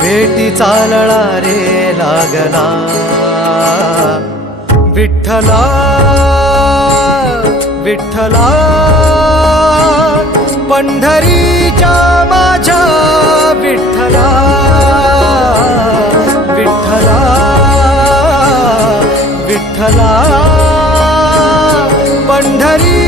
भेटी चालळा रे लागला. विठ्ठला विठ्ठला पंढरीच्या माझ्या विठ्ठला विठ्ठला विठ्ठला पंढरी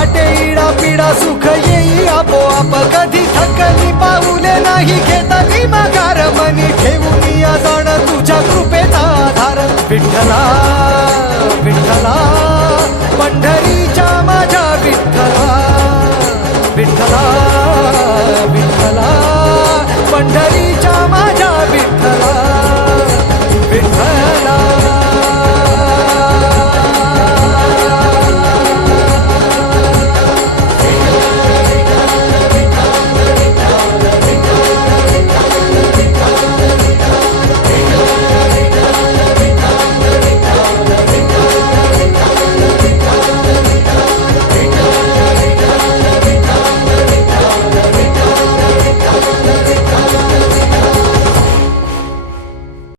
वाटे इडा पिडा सुख येई आपोआप कधी